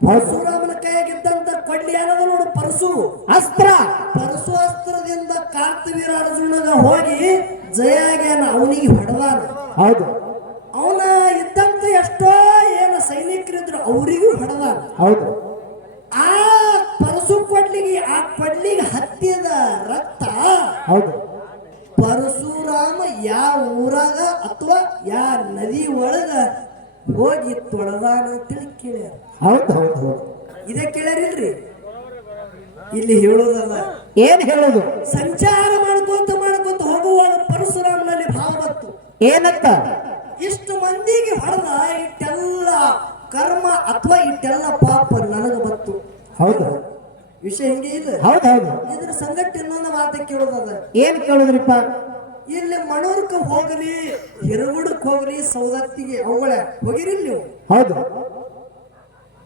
ಪರಶುರಾಮನ ಕೈಯಾಗಿದ್ದಂತ ಕೊಡ್ಲಿ ಅನ್ನೋದು ನೋಡು ಪರಶು ಅಸ್ತ್ರ. ಪರಶು ಅಸ್ತ್ರದಿಂದ ಕಾರ್ತವೀರ ಅರ್ಜುನಗ ಹೋಗಿ ಜಯಾಗ್ಯಾನ ಅವನಿಗೆ ಹೊಡೆದಾನ. ಹೌದು. ಅವನ ಇದ್ದಂತ ಎಷ್ಟೋ ಏನ ಸೈನಿಕರಿದ್ರು ಅವರಿಗೂ ಹೊಡೆದಾನ. ಹೌದು. ಆ ಪರಶು ಕೊಡ್ಲಿಗೆ ಆ ಕೊಡ್ಲಿಗೆ ಹತ್ತಿದ ರಕ್ತ ಹೌದು. ಪರಶುರಾಮ ಯಾವ ಊರಾಗ ಅಥವಾ ಯಾವ ನದಿ ಒಳಗ ಹೋಗಿ ತೊಳೆದಾನ ಅಂತೇಳಿ ಕೇಳ್ಯಾರ ಹೌದು ಹೌದು ಹೌದು ಇದೇ ಕೇಳರಿಲ್ರಿ. ಇಲ್ಲಿ ಹೇಳೋದಲ್ಲ. ಏನ್ ಹೇಳೋದು? ಸಂಚಾರ ಮಾಡ್ಕೊಂತ ಮಾಡ್ಕೊಂತ ಹೋಗುವಾಗ ಪರಶುರಾಮನಲ್ಲಿ ಭಾವ ಬಂತು. ಏನಂತ? ಇಷ್ಟು ಮಂದಿಗೆ ಹೊಡೆದ ಇಟ್ಟೆಲ್ಲ ಕರ್ಮ ಅಥವಾ ಇಟ್ಟೆಲ್ಲ ಪಾಪ ನನಗೆ ಬಂತು. ಹೌದು. ವಿಷಯ ಹಿಂಗೆ ಇದೆ. ಹೌದು ಹೌದು. ಇದ್ರ ಸಂಗತಿ ಇನ್ನೊಂದು ಮಾತು ಕೇಳೋದದ. ಏನ್ ಕೇಳೋದ್ರಿಪ್ಪ? ಇಲ್ಲಿ ಮಣೂರ್ಕ ಹೋಗ್ರಿ ಹಿರಗುಡಕ್ ಹೋಗ್ರಿ ಸೌದತ್ತಿಗೆ ಅವುಗಳ ಹೋಗಿರಿ ನೀವು? ಹೌದು.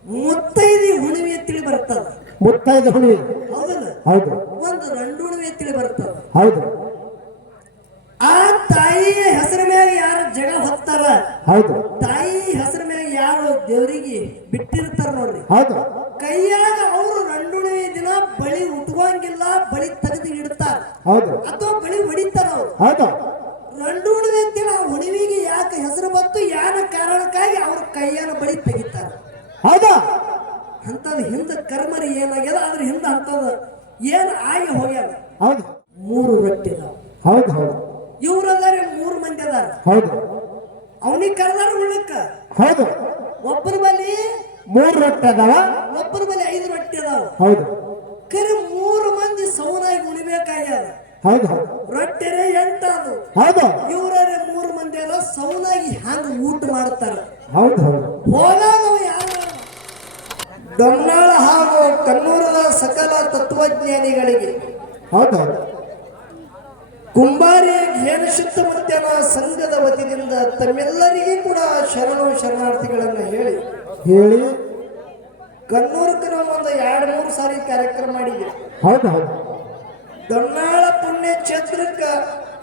ಮುತ್ತೈದಿ ಹುಣಿವಿ ತಿಳಿ ಬರ್ತದ. ಮುತ್ತೈದ ಹೌದಲ್ಲ? ಹೌದು. ಒಂದು ರಂಡು ಹುಣಿವಿ ತಿಳಿ ಬರ್ತದ. ಹೌದು. ಆ ತಾಯಿಯ ಹೆಸರ ಮೇಲೆ ಯಾರು ಜಗ ಹೊತ್ತಾರ ಹೌದು. ತಾಯಿ ಹೆಸರ ಮೇಲೆ ಯಾರು ದೇವರಿಗೆ ಬಿಟ್ಟಿರ್ತಾರ ನೋಡ್ರಿ. ಹೌದು. ಕೈಯಾಗ ಅವರು ರಂಡುಣಿವಿ ದಿನ ಬಳಿ ಉಟ್ಕೊಂಗಿಲ್ಲ ಬಳಿ ತೆಗೆದು ಇಡ್ತಾರ. ಹೌದು. ಅಥವಾ ಬಳಿ ಹೊಡಿತಾರ ಅವ್ರು. ಹೌದು. ರಂಡುಣಿವಿ ಅಂತೇಳಿ ಆ ಹುಣಿವಿಗೆ ಯಾಕೆ ಹೆಸರು ಬಂತು? ಯಾರ ಕಾರಣಕ್ಕಾಗಿ ಅವ್ರ ಕೈಯಾನ ಬಳಿ ತೆಗಿತಾರ? ಹೌದು? ಅಂತದ್ ಹಿಂದ ಕರ್ಮರಿ ಏನಾಗ್ಯದ ಅದ್ರ ಹಿಂದ ಅಂತದ ಏನ್ ಆಗಿ ಹೋಗ್ಯದ? ಹೌದು. ಮೂರು ರೊಟ್ಟಿ ಅದಾವ. ಹೌದು ಹೌದು. ಇವ್ರ ಅದಾರ ಮೂರು ಮಂದಿ ಅದಾರ. ಹೌದು. ಅವನಿಗೆ ಕರ್ದಾರ ಉಳ್ಳಕ್ಕ ಹೌದು. ಒಬ್ಬರ ಬಲಿ ಮೂರು ರೊಟ್ಟಿ ಅದಾವ. ಒಬ್ಬರ ಬಲಿ ಐದು ರೊಟ್ಟಿ ಅದಾವ. ಹೌದು. ಕರೆ ಮೂರು ಮಂದಿ ಸೌನಾಗಿ ಉಳಿಬೇಕಾಗ್ಯದ ಹೌದು ರೊಟ್ಟಿರೇ ಎಂಟ ಅದು. ಹೌದು. ಇವರೇ ಮೂರು ಮಂದಿ ಅದ ಸೌನಾಗಿ ಹ್ಯಾಂಗ ಊಟ ಮಾಡ್ತಾರ. ಹೌದು ಹೌದು. ಹೋಗಾಗ ಅವ ಯಾರು ಹಾಗೂ ಕನ್ನೂರದ ಸಕಲ ತತ್ವಜ್ಞಾನಿಗಳಿಗೆ. ಹೌದು ಹೌದು ಕುಂಬಾರಿ ಜ್ಞಾನ ಶುದ್ಧಮತ್ಯನ ಸಂಘದ ವತಿಯಿಂದ ತಮ್ಮೆಲ್ಲರಿಗೂ ಕೂಡ ಶರಣು ಶರಣಾರ್ಥಿಗಳನ್ನು ಹೇಳಿ. ಹೇಳಿ. ಕನ್ನೂರಕ್ಕೆ ನಾವು ಒಂದು ಎರಡು ಮೂರು ಸಾರಿ ಕಾರ್ಯಕ್ರಮ ಮಾಡಿದ್ವಿ. ಹೌದು ಹೌದು ದೊನ್ನಾಳ ಪುಣ್ಯ ಕ್ಷೇತ್ರಕ್ಕೆ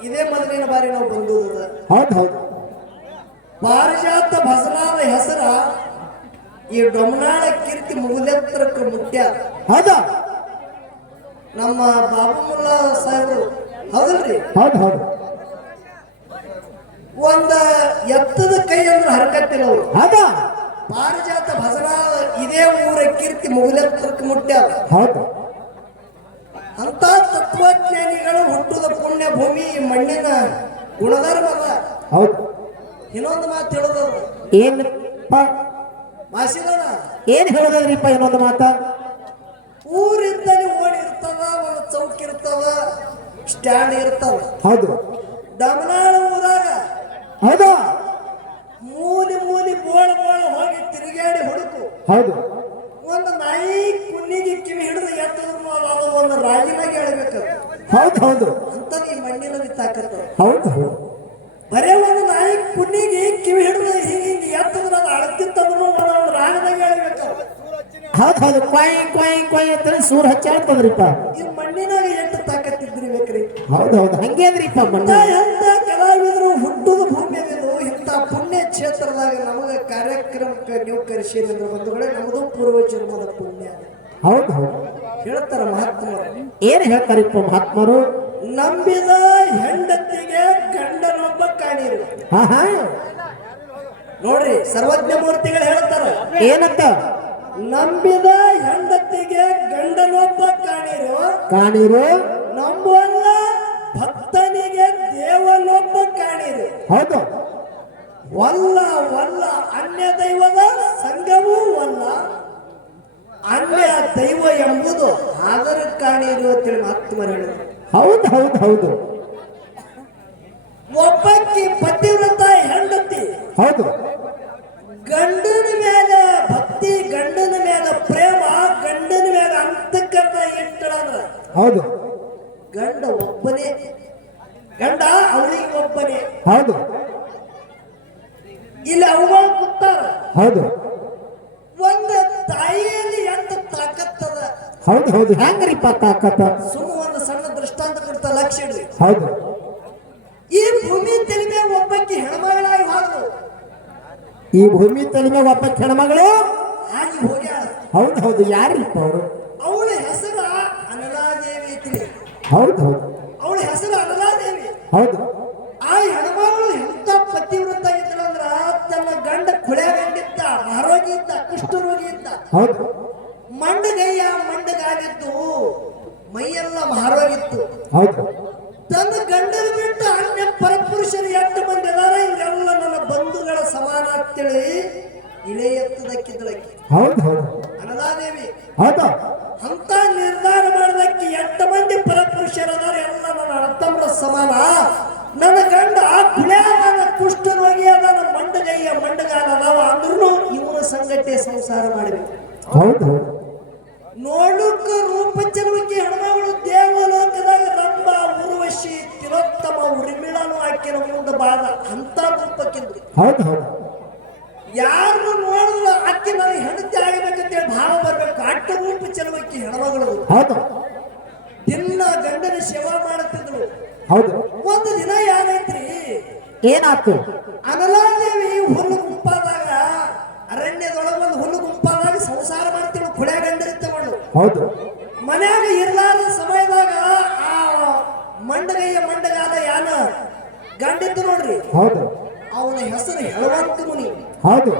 ಇದೇ ಮೊದಲಿನ ಬಾರಿ ನಾವು ಬಂದು ಹೌದು ಹೌದು ಪಾರಿಜಾತ ಭಜನಾದ ಹೆಸರ ಈ ಡೊಮನಾಳ ಕೀರ್ತಿ ಮುಗುಲೆತ್ತರಕ್ಕೆ ಮುಖ್ಯ. ಹೌದ? ನಮ್ಮ ಬಾಬುಮುಲ್ಲಾ ಸಾಹೇಬರು ಹೌದಲ್ರಿ? ಹೌದು ಹೌದು. ಒಂದ ಎತ್ತದ ಕೈ ಅಂದ್ರೆ ಹರಕತ್ತಿಲ್ಲ ಅವರು. ಹೌದ? ಪಾರಿಜಾತ ಭಜನಾ ಇದೇ ಊರ ಕೀರ್ತಿ ಮುಗುಲೆತ್ತರಕ್ಕೆ ಮುಟ್ಟ ಹೌದು. ಅಂತ ತತ್ವಜ್ಞಾನಿಗಳು ಹುಟ್ಟುದ ಪುಣ್ಯ ಭೂಮಿ ಈ ಮಣ್ಣಿನ ಗುಣಧರ್ಮ ಹೌದು. ಇನ್ನೊಂದು ಮಾತು ಹೇಳೋದು ಏನಪ್ಪ? ಏನ್ ಹೇಳೋದ್ರಿಪ್ಪ ಇನ್ನೊಂದು ಮಾತ? ಊರಿಂದ ಓಡಿ ಇರ್ತವ ಒಂದು ಚೌಕ್ ಇರ್ತವ ಸ್ಟ್ಯಾಂಡ್ ಇರ್ತವ. ಹೌದು. ದಮನಾಳ ಊರಾಗ ಹೌದು. ಮೂಲಿ ಮೂಲಿ ಬೋಳ ಬೋಳ ಹೋಗಿ ತಿರುಗಾಡಿ ಹುಡುಕು. ಹೌದು. ಒಂದು ನಾಯಿ ಕುನ್ನಿಗೆ ಕಿವಿ ಹಿಡಿದು ಎತ್ತದ್ರು ಅದು ಒಂದು ರಾಜಿನಾಗ ಹೇಳಬೇಕು ಹೌದು ಹೌದು. ಅಂತ ಈ ಮಣ್ಣಿನಲ್ಲಿ ತಾಕತ್ತ. ಹೌದು ಹೌದು. ಬರೇ ಒಂದು ನಾಯಿ ಕುನ್ನಿಗೆ ಕಿವಿ ಹಿಡಿದು ಹೌದು ಹೌದು ಕ್ವಾಯ್ ಕ್ವಾಯ್ ಕ್ವಾಯ್ ಅಂತ ಸೂರ್ ಹಚ್ಚಿ ಹೇಳ್ತದ್ರಿಪ್ಪ ಈ ಮಣ್ಣಿನಾಗ ಎಷ್ಟು ತಾಕತ್ತಿದ್ರಿ ಬೇಕ್ರಿ. ಹೌದು ಹೌದು ಹಂಗೆ ಅದ್ರಿಪ್ಪ ಮಣ್ಣ. ಎಂತ ಕಲಾವಿದರು ಹುಟ್ಟುದ ಭೂಮಿಯದು ಇಂಥ ಪುಣ್ಯ ಕ್ಷೇತ್ರದಾಗ ನಮಗೆ ಕಾರ್ಯಕ್ರಮಕ್ಕೆ ನೀವು ಕರೆಸಿರಿ ಅಂದ್ರೆ ಬಂಧುಗಳೇ ನಮ್ಮದು ಪೂರ್ವ ಜನ್ಮದ ಪುಣ್ಯ. ಹೌದು ಹೌದು. ಹೇಳ್ತಾರ ಮಹಾತ್ಮರು. ಏನ್ ಹೇಳ್ತಾರಿಪ್ಪ ಮಹಾತ್ಮರು? ನಂಬಿದ ಹೆಂಡತಿಗೆ ಗಂಡನೊಬ್ಬ ಕಾಣಿರು. ನೋಡ್ರಿ ಸರ್ವಜ್ಞ ಮೂರ್ತಿಗಳು ಹೇಳ್ತಾರ. ಏನಂತ? ನಂಬಿದ ಹೆಂಡತಿಗೆ ಗಂಡನೊಬ್ಬ ಕಾಣಿರು ಕಾಣಿರು ನಂಬುವಲ್ಲ ಭಕ್ತನಿಗೆ ದೇವನೊಬ್ಬ ಕಾಣಿರು. ಹೌದು. ವಲ್ಲ ವಲ್ಲ ಅನ್ಯ ದೈವದ ಸಂಘವೂ ವಲ್ಲ. ಅನ್ಯ ದೈವ ಎಂಬುದು ಆದರ ಕಾಣಿರು ಅಂತೇಳಿ ಮಹಾತ್ಮರು. ಹೇಳಿದ್ರು ಹೌದು ಹೌದು ಹೌದು. ಒಬ್ಬಕ್ಕಿ ಪತಿವ್ರತ ಹೆಂಡತಿ. ಹೌದು. ಗಂಡನ ಮೇಲೆ ಭಕ್ತಿ ಗಂಡನ ಮ್ಯಾಲ ಪ್ರೇಮ ಗಂಡನ ಮ್ಯಾಲ ಅಂತಕ್ಕಂತ ಇಟ್ಟಳಂದ್ರ ಹೌದು. ಗಂಡ ಒಬ್ಬನೇ ಗಂಡ ಅವಳಿಗೆ ಒಬ್ಬನೇ. ಹೌದು. ಇಲ್ಲಿ ಅವುಗಳು ಕೂತಾರ. ಹೌದು. ಒಂದು ತಾಯಿಯಲ್ಲಿ ಎಂತ ತಾಕತ್ತದ ಹೌದು ಹೌದು. ಹೆಂಗ್ರಿಪ್ಪ ತಾಕತ್ತ ಸುಮ್ಮ ಒಂದು ಸಣ್ಣ ದೃಷ್ಟಾಂತ ಕೊಡ್ತಾ ಲಕ್ಷ ಇಡ್ರಿ. ಹೌದು. ಈ ಭೂಮಿ ತೆಲಿಮೆ ಒಬ್ಬಕ್ಕೆ ಹೆಣ್ಮಗಳಾಗಿ ಹೋದ್ರು ಈ ಭೂಮಿ ತಲೆ ಒಬ್ಬ ಹೆಣ್ಮಗಳು ಆಗಿ ಹೋಗ್ಯಾಳ. ಹೌದು ಹೌದು ಯಾರಿಪ್ಪ ಅವರು? ಅವಳ ಹೆಸರು ಅನಲಾದೇವಿ ಐತಿ ಹೌದು ಹೌದು. ಅವಳ ಹೆಸರು ಅನಲಾದೇವಿ ಹೌದು. ಆ ಹೆಣ್ಮಗಳು ಎಂತ ಪತಿವ್ರತ ಇದ್ರಂದ್ರ ತನ್ನ ಗಂಡ ಕುಳ್ಯಾಗಂಡಿದ್ದ ಆರೋಗ್ಯ ಇದ್ದ ಕುಷ್ಠರೋಗಿ ಇದ್ದ ಹೌದು. ಮಂಡಗೈಯ ಮಂಡಗಾಗಿದ್ದು ಮೈಯೆಲ್ಲ ಮಾರೋಗಿತ್ತು. ಹೌದು. ತನ್ನ ಗಂಡನ ಬಿಟ್ಟು ಅನ್ಯ ಪರಪುರುಷರು ಎಂಟು ಮಂದಿ ಅದಾರ ಇವರೆಲ್ಲ ನನ್ನ ಬಂಧುಗಳ ಸಮಾನ ಅಂತೇಳಿ ಇಳೆ ಎತ್ತದಕ್ಕಿದ್ದಳಕ್ಕೆ ಹೌದು ಹೌದು. ಅನಲಾದೇವಿ ಹೌದು. ಅಂತ ನಿರ್ಧಾರ ಮಾಡೋದಕ್ಕೆ ಎಂಟು ಮಂದಿ ಪರಪುರುಷರು ಅದಾರ ಎಲ್ಲ ನನ್ನ ಅಣ್ಣತಮ್ಮರ ಸಮಾನ. ನನ್ನ ಗಂಡ ಕುಷ್ಠ ರೋಗಿ ಅದಾನ ಮಂಡಗಯ್ಯ ಮಂಡಗಾಲ ಅದಾವ ಅಂದ್ರೂ ಇವನ ಸಂಗಟೆ ಸಂಸಾರ ಮಾಡಬೇಕು ಹೌದು ಹೌದು. ನೋಡುಕ ರೂಪ ಚೆಲುವಿಕೆ ಹೆಣ್ಮಗಳು ದೇವಲೋಕದಾಗ ರಂಭ ಉರ್ವಶಿ ತಿಲೋತ್ತಮ ಉರಿಮಿಳನು ಆಕಿನ ಮುಂದೆ ಬಾದ ಅಂತ ರೂಪಕ್ಕಿದ್ರು ಹೌದು ಹೌದು ಯಾರನ್ನು ನೋಡಿದ್ರು ಅಕ್ಕಿ ನನಗೆ ಹೆಂಡತಿ ಆಗಬೇಕಂತೇಳಿ ಭಾವ ಬರ್ಬೇಕು ಅಟ್ಟ ರೂಪ ಚೆಲುವಿಕೆ ಹೆಣ್ಮಗಳು ಹೌದು ದಿನ ಗಂಡನ ಸೇವಾ ಮಾಡುತ್ತಿದ್ರು ಹೌದು. ಒಂದು ದಿನ ಏನೈತ್ರಿ ಏನಾಯ್ತು? ಅನಲಾದೇವಿ ಹುಲ್ಲು ಗುಂಪಾದಾಗ ಅರಣ್ಯದೊಳಗ ಒಂದು ಹುಲ್ಲು ಗುಂಪಾದಾಗ ಸಂಸಾರ ಮಾಡ್ತಿಳು ಕುಳೆ ಗಂಡರಿತ್ತವಳು ಹೌದು. ಮನ್ಯಾಗ ಇರ್ಲಾದ ಸಮಯದಾಗ ಆ ಮಂಡಗಯ್ಯ ಮಂಡಗಾದ ಯಾನ ಗಂಡಿತ್ತು ನೋಡ್ರಿ. ಹೌದು. ಅವನ ಹೆಸರು ಹೆಳವಂತ ಮುನಿ. ಹೌದು.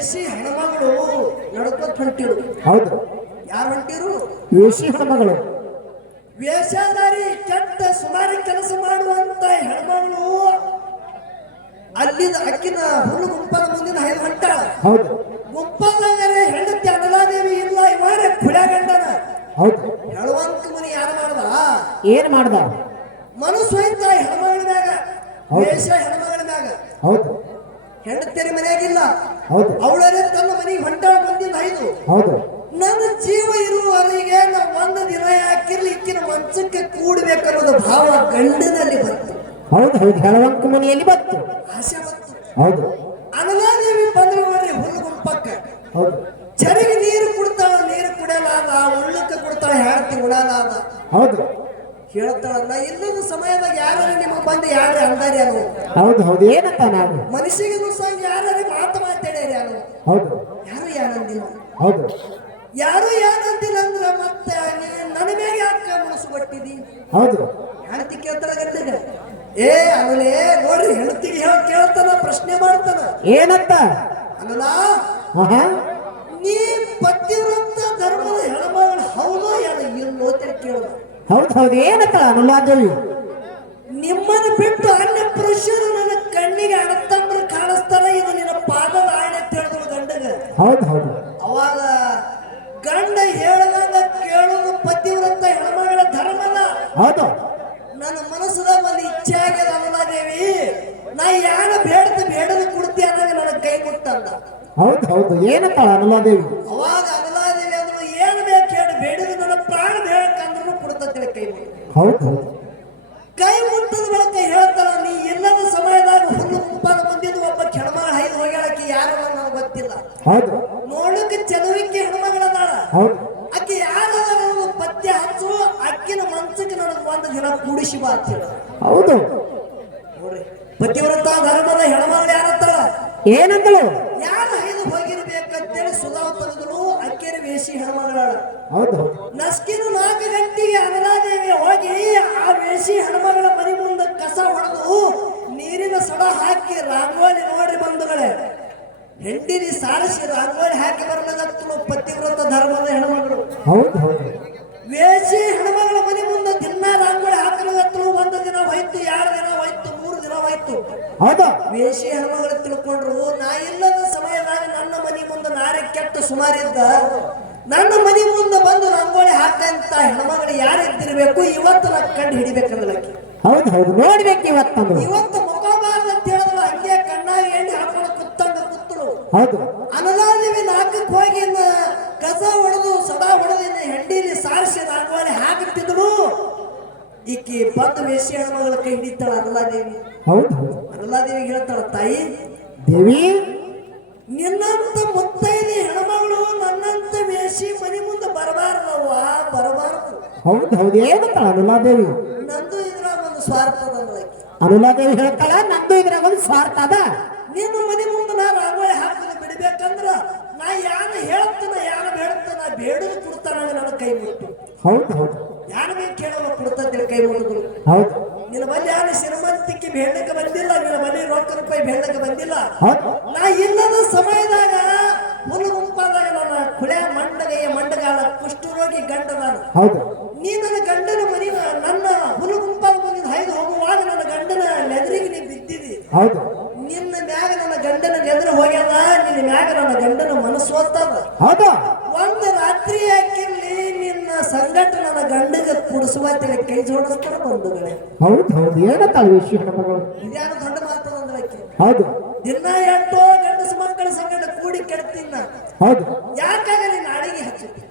ವೇಸಿ ಹೆಣ್ಮಗಳು ನಡ್ಕೊತ ಹೊಂಟಿರು. ಹೌದು. ಯಾರು ಹೊಂಟಿರು? ವೇಷಿ ಹೆಣ್ಮಗಳು. ವೇಷಧಾರಿ ಕೆಟ್ಟ ಸುಮಾರಿ ಕೆಲಸ ಮಾಡುವಂತ ಹೆಣ್ಮಗಳು ಅಲ್ಲಿದ ಅಕ್ಕಿನ ಹುಲ್ಲು ಗುಂಪದ ಮುಂದಿನ ಐದು ಹೊಂಟ ಹೌದು. ಹೆಣ್ಣು ಹೆಂಡತಿ ಇಲ್ಲ ಇವಾರೆ ಕುಳ್ಯಾಗಂಡನ ಹೌದು. ಹೇಳುವಂತ ಮುನಿ ಯಾರು ಮಾಡ್ದ? ಏನ್ ಮಾಡ್ದ? ಮನಸ್ಸು ಹೋಯ್ತ ಹೆಣ್ಮಗಳ ಮ್ಯಾಗ. ವೇಷ ಹೆಣ್ಮಗಳ ಮ್ಯಾಗ. ಹೌದು. ಹೆಂಡತಿಯರಿ ಮನೆಯಾಗಿಲ್ಲ. ಹೌದು. ಅವಳರೇ ತನ್ನ ಮನೆಗೆ ಹೊಂಟಾಳ ಬಂದಿದ್ದ ಐದು. ಹೌದು. ನನ್ನ ಜೀವ ಇರುವವರೆಗೆ ನಾವು ಒಂದು ದಿನ ಯಾಕಿರ್ಲಿ ಇಕ್ಕಿನ ಮಂಚಕ್ಕೆ ಕೂಡ್ಬೇಕನ್ನೋದು ಭಾವ ಗಂಡನಲ್ಲಿ ಬಂತು. ಹೌದು ಹೌದು. ಹೇಳುವಂಕ ಮನೆಯಲ್ಲಿ ಬಂತು. ಆಸೆ ಬಂತು. ಹೌದು. ಅನಲಾದೇವಿ ಬಂದ್ರು ಬರ್ರಿ ಹುಲ್ಲು ಗುಂಪಕ್ಕ. ಹೌದು. ಚರಿಗೆ ನೀರು ಕುಡ್ತಾಳ ನೀರು ಕುಡಿಯಲಾದ ಉಳ್ಳಕ್ಕೆ ಕೊಡ್ತಾಳ ಹೇಳ್ತಿ ಉಡಲಾದ ಹೌದು. ಹೇಳ್ತಾಳ ನಾ ಇಲ್ಲದ ಸಮಯದಾಗ ಯಾರು ನಿಮಗೆ ಬಂದು ಯಾರು ಅಂದಾರಿ ಅನು ಹೌದು ಹೌದು. ಏನಪ್ಪ ನಾನು ಮನುಷ್ಯಗೆ ಸಹ ಯಾರು ಮಾತು ಮಾತಾಡ್ಯಾರಿ ಯಾರು? ಹೌದು. ಯಾರು ಯಾರಂದಿಲ್ಲ? ಹೌದು. ಯಾರು ಯಾರಂದಿಲ್ಲ ಅಂದ್ರೆ ಮತ್ತೆ ನನ್ನ ಮೇಲೆ ಯಾಕೆ ಮನಸ್ಸು ಕೊಟ್ಟಿದ್ದಿ ಹೌದು. ಯಾರತಿ ಕೇಳ್ತಾಳ ಗಂಡಗ ಏ ಅವನೇ ನೋಡ್ರಿ ಹೆಂಡತಿಗೆ ಹೇಳ ಕೇಳ್ತಾನ ಪ್ರಶ್ನೆ ಮಾಡ್ತಾನ? ಏನಂತ? ಅಲ್ಲ ನೀ ಪತಿವ್ರತ ಧರ್ಮದ ಹೆಣ್ಮಗಳು ಹೌದೋ ಏನು ಇಲ್ಲೋ ಅಂತ ಕೇಳ ಹೌದು ಹೌದು ಏನಂತ ಅನುಲಾದೇವಿ ನಿಮ್ಮನ್ನ ಬಿಟ್ಟು ಅನ್ಯ ಪುರುಷರು ನನ್ನ ಕಣ್ಣಿಗೆ ಅಣತಂಬ್ರ ಕಾಣಿಸ್ತಾರ ಇದು ನಿನ್ನ ಪಾದದ ಆಣೆ ಅಂತ ಹೇಳಿದ್ರು ಗಂಡಗ. ಹೌದು ಹೌದು. ಅವಾಗ ಗಂಡ ಹೇಳ್ದಂಗ ಕೇಳೋದು ಪತಿವ್ರತ ಹೆಣ್ಮಗಳ ಧರ್ಮದ ಹೌದು. ನನ್ನ ಮನಸ್ಸದಾಗ ಒಂದು ಇಚ್ಛೆ ಆಗ್ಯದ ಅನುಮಾದೇವಿ ನಾ ಯಾರ ಬೇಡದ ಬೇಡದ ಕುಡ್ತಿ ಅನ್ನೋದು ನನ್ನ ಕೈ ಕೊಟ್ಟಂತ ಹೌದು ಹೌದು ಏನಪ್ಪ ಅನುಮಾದೇವಿ ಅವಾಗ ಹೌದು. ಕೈ ಮುಟ್ಟದ ಬಳಿಕ ಹೇಳ್ತಾಳ ನೀ ಎಲ್ಲದ ಸಮಯದಾಗ ಹುಲ್ಲು ಮುಂಪಾದ ಮುಂದಿನ ಒಬ್ಬ ಹೆಣ್ಮಗಳ ಐದು ಹೋಗ್ಯಾಳಕಿ ಯಾರು ನನಗೆ ಗೊತ್ತಿಲ್ಲ. ಹೌದು. ನೋಡಕ್ಕೆ ಚಲುವಿಕೆ ಹೆಣ್ಮಗಳದಾಳ. ಹೌದು. ಆಕೆ ಯಾರು ನನಗೆ ಪತ್ತೆ ಹಚ್ಚು ಅಕ್ಕಿನ ಮನ್ಸಕ್ಕೆ ನನಗೆ ಒಂದು ದಿನ ಕೂಡಿಸಿ ಬಾ ಅಂತ ಹೇಳ. ಹೌದು. ನೋಡ್ರಿ ಪತಿವ್ರತ ಧರ್ಮದ ಹೆಣ್ಮಗಳು ಯಾರತ್ತಾಳ? ಏನಂತಳು ಯಾರು ಐದು ಅಕ್ಕಿನ ವೇಷಿ ಹೆಣ್ಮಗಳಾಳ ಹೌದು ನಾಲ್ಕು ಗಂಟೆಗೆ ಅನಲಾದೇವಿ ಹೋಗಿ ಆ ವೇಷಿ ಹನುಮಗಳ ಮನೆ ಮುಂದೆ ಕಸ ಹೊಡೆದು ನೀರಿನ ಸಡ ಹಾಕಿ ರಂಗೋಲಿ ನೋಡ್ರಿ ಬಂಧುಗಳೇ. ಹೆಂಡಿನಿ ಸಾರಿಸಿ ರಂಗೋಲಿ ಹಾಕಿ ಬರಲಾಗತ್ತು ಪತಿವ್ರತ ಧರ್ಮದ ಹೆಣ್ಮಗಳು. ಹೌದು ಹೌದು. ವೇಷಿ ಹೆಣ್ಮಗಳ ಮನೆ ಮುಂದೆ ದಿನ ರಂಗೋಲಿ ಹಾಕಲಾಗತ್ತು ಒಂದು ದಿನ ಹೋಯ್ತು ಎರಡು ದಿನ ಹೋಯ್ತು ಮೂರು ದಿನ ಹೋಯ್ತು. ಹೌದು. ವೇಷಿ ಹೆಣ್ಮಗಳು ತಿಳ್ಕೊಂಡ್ರು ನಾ ಇಲ್ಲದ ಸಮಯದಾಗ ನನ್ನ ಮನೆ ಮುಂದೆ ನಾರೆ ಕೆಟ್ಟ ಸುಮಾರಿದ್ದ. ನನ್ನ ಮನೆ ಮುಂದೆ ಬಂದು ರಂಗೋಳಿ ಹಾಕಂತ ಹೆಣ್ಮಗಳು ಯಾರು ಇದ್ದಿರ್ಬೇಕು ಇವತ್ತು ನಾ ಕಂಡು ಹಿಡಿಬೇಕಂದ್ರೆ ಹೌದು ಹೌದು. ನೋಡ್ಬೇಕು ಇವತ್ತು ಇವತ್ತು ಮುಖಬಾರ್ದು ಅಂತ ಹೇಳಿದ್ರು ಹಂಗೆ ಕಣ್ಣಾಗಿ ಎಣ್ಣೆ ಹಾಕೊಂಡು ಕುತ್ತಂಗ ಕುತ್ತಳು ಹೌದು. ಅನಲಾದೇವಿ ನಾಲ್ಕಕ್ಕೆ ಹೋಗಿ ಕಸ ಹೊಡೆದು ಸದಾ ಹೊಡೆದು ಹೆಂಡಿಲಿ ಸಾರಿಸಿ ರಂಗೋಲಿ ಹಾಕುತ್ತಿದ್ರು ಈಕಿ ಬಂದು ವೇಷಿ ಹೆಣ್ಮಗಳ ಕೈ ಹಿಡಿತಾಳ ಅನಲಾದೇವಿ. ಹೌದು. ಅನಲಾದೇವಿಗೆ ಹೇಳ್ತಾಳ ತಾಯಿ ದೇವಿ ನಿನ್ನಂತ ಮುತ್ತೈದೆ ಹೆಣ್ಮಗಳು ನನ್ನಂತ ವೇಷಿ ಮನೆ ಮುಂದೆ ಬರಬಾರ್ದವ್ವ ಬರಬಾರದು. ಹೌದು ಹೌದು ಏನಂತಾಳ ಅನುಮಾದೇವಿ? ನಂದು ಇದ್ರಾಗ ಒಂದು ಸ್ವಾರ್ಥ ಅನುಮಾದೇವಿ ಹೇಳ್ತಾಳ ನಂದು ಇದ್ರಾಗ ಒಂದು ಸ್ವಾರ್ಥ ಅದ. ನಿನ್ನ ಮನೆ ಮುಂದೆ ನಾ ರಂಗೋಲಿ ಹಾಕೋದು ಬಿಡ್ಬೇಕಂದ್ರ ನಾ ಯಾನ ಹೇಳ್ತಾನ ಯಾನ ಬೇಡ್ತಾನ ಬೇಡದು ಕೊಡ್ತಾನ ನನ್ನ ಕೈ ಮುಟ್ಟು ಹೌದು ಹೌದು. ಯಾನ ಬೇಕು ಕೇಳೋಣ ಕೊಡ್ತಾ ಕೈ ಮುಟ್ಟು ಹೌದು. ನಿನ್ನ ಬಲ್ಲಿ ಶ್ರೀಮಂತಿಕೆ ಬಂದಿಲ್ಲ ನಿನ್ನ ಮನೆ ರೊಕ್ಕ ರೂಪಾಯಿ ಬೇಡಕ್ಕೆ ಬಂದಿಲ್ಲ. ನಾ ಇಲ್ಲದ ಸಮಯದಾಗ ಹುಲ್ಲು ಗುಂಪಾದಾಗ ನನ್ನ ಕುಳೆ ಮಂಡಗಯ್ಯ ಮಂಡಗಾಲ ಕುಷ್ಠರೋಗಿ ಗಂಡ ನಾನು. ನೀ ನನ್ನ ಗಂಡನ ಮನಿ ನನ್ನ ಹುಲ್ಲು ಗುಂಪಾದ ಬಂದಿದ್ದು ಹೈದು ಹೋಗುವಾಗ ನನ್ನ ಗಂಡನ ನೆದರಿಗೆ ನೀ ಬಿದ್ದಿದಿ. ಹೌದು. ನಿನ್ನ ಮ್ಯಾಗ ನನ್ನ ಗಂಡನ ಎದುರು ಹೋಗ್ಯದ ನಿನ್ನ ಮ್ಯಾಗ ನನ್ನ ಗಂಡನ ಮನಸ್ಸು ಓದ್ತದ ಹೌದು? ಒಂದು ರಾತ್ರಿ ಹಾಕಿರ್ಲಿ ನಿನ್ನ ಸಂಗಟ ನನ್ನ ಗಂಡಗ ಕುಡಿಸುವ ತಿಳಿ ಕೈ ಜೋಡಿಸ್ತಾರ ಬಂಧುಗಳೇ. ಹೌದು ಹೌದು. ಏನಂತಾಳ ವಿಷಯ ಇದ್ಯಾವ ದೊಡ್ಡ ಮಾತು ಅಂದ್ರೆ ಆಕಿ. ಹೌದು. ದಿನ ಎಷ್ಟೋ ಗಂಡಸ ಮಕ್ಕಳ ಸಂಗಡ ಕೂಡಿ ಕೆಡ್ತೀನ. ಹೌದು. ಯಾಕಾಗಲಿ ನಾಳಿಗೆ ಹಚ್ಚುತ್ತೆ?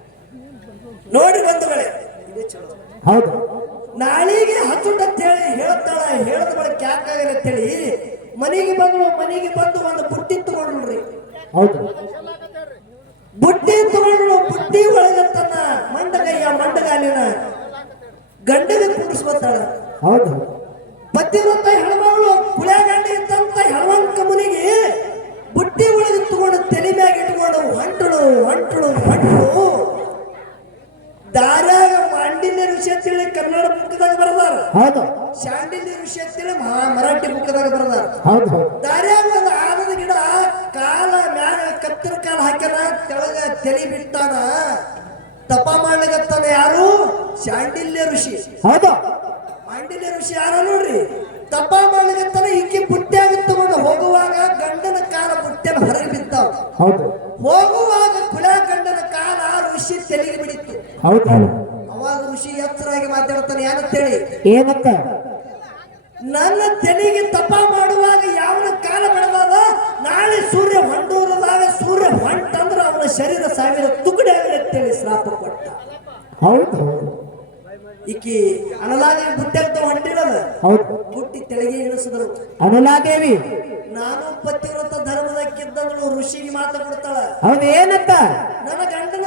ನೋಡಿ ಬಂಧುಗಳೇ ಇದೇ ಚಲೋ. ಹೌದು. ನಾಳಿಗೆ ಅಂತ ಹೇಳಿ ಹೇಳ್ತಾಳ ಹೇಳದ ಬಳಕೆ ಯಾಕಾಗಲ್ಲ ಅಂತೇಳಿ ಮನೆಗೆ ಬಂದು ಮನೆಗೆ ಬಂದು ಒಂದು ಬುಟ್ಟಿ ತಗೊಂಡ್ರಿ. ಹೌದು. ಬುಟ್ಟಿ ತಗೊಂಡ್ರು ಬುಟ್ಟಿ ಒಳಗ ತನ್ನ ಮಂಡಗಯ್ಯ ಮಂಡಗಾಲಿನ ಗಂಡಗೆ ಕೂಡಿಸ್ಕೊತಾಳ. ಹೌದು. ಪತಿವ್ರತ ಹೆಣ್ಮಗಳು ಪುಳ್ಯಾಗಂಡ ಇದ್ದಂತ ಹೆಣ್ವಂಕ ಮುನಿಗೆ ಬುಟ್ಟಿ ಒಳಗೆ ತಗೊಂಡು ತಲೆ ಮ್ಯಾಗ ಇಟ್ಕೊಂಡು ಹೊಂಟಳು ಹೊಂಟಳು ಹೊಂಟಳು. ದಾರ್ಯಾಗ ಮಾಂಡಿನ್ಯ ಋಷಿ ಅಂತೇಳಿ ಕನ್ನಡ ಬುಕ್ದಾಗ ಬರದಾರ. ಹೌದು. ಶಾಂಡಿಲ್ಯ ಋಷಿ ಅಂತೇಳಿ ಮರಾಠಿ ಬುಕ್ದಾಗ ಬರದಾರ. ಹೌದು. ದಾರ್ಯಾಗ ಒಂದು ಆಲದ ಗಿಡ ಕಾಲ ಮ್ಯಾಗ ಕತ್ತಿರ ಕಾಲ ಹಾಕ್ಯಾರ ತೆಳಗ ತೆಲಿ ಬಿಟ್ಟಾನ ತಪ ಮಾಡ್ಲಿಕತ್ತಾನ ಯಾರು? ಶಾಂಡಿಲ್ಯ ಋಷಿ. ಹೌದು. ಮಾಂಡಿಲ್ಯ ಋಷಿ ಯಾರ ನೋಡ್ರಿ? ತಪ ಮಾಡ್ಲಿಕತ್ತಾನ ಈಕೆ ಬುಟ್ಟ್ಯಾಗ ತಗೊಂಡು ಹೋಗುವಾಗ ಗಂಡನ ಕಾಲ ಬುಟ್ಟ್ಯಾನ ಹೊರಗೆ ಬಿದ್ದಾವ ಹೌದು. ಹೋಗುವಾಗ ತೆಲಿಗೆ ಬಿಡಿತ್ತು. ಹೌದು. ಅವಾಗ ಋಷಿ ಎತ್ತರಾಗಿ ಮಾತಾಡ್ತಾನೆ ಏನಂತೇಳಿ ಏನಂತ? ನನ್ನ ತೆಲಿಗೆ ತಪ ಮಾಡುವಾಗ ಯಾವನ ಕಾಲ ಬೆಳೆದಾಗ ನಾಳೆ ಸೂರ್ಯ ಹೊಂಡೂರದಾಗ ಸೂರ್ಯ ಹೊಂಟಂದ್ರೆ ಅವನ ಶರೀರ ಸಾವಿರ ತುಕಡೆ ಆಗಲಿ ಶ್ರಾಪ ಕೊಟ್ಟ. ಹೌದು. ಈಕಿ ಅನಲಾಗಿ ಬುಟ್ಟಂತ ಹೊಂಟಿಡದ ಬುಟ್ಟಿ ತೆಳಗೆ ಇಳಿಸಿದ್ರು ಅನಲಾದೇವಿ ನಾನು ಪತಿವ್ರತ ಧರ್ಮದಕ್ಕಿದ್ದವಳು ಋಷಿಗೆ ಮಾತು ಕೊಡ್ತಾಳ. ಹೌದು ಏನಂತ? ನನ್ನ ಗಂಡನ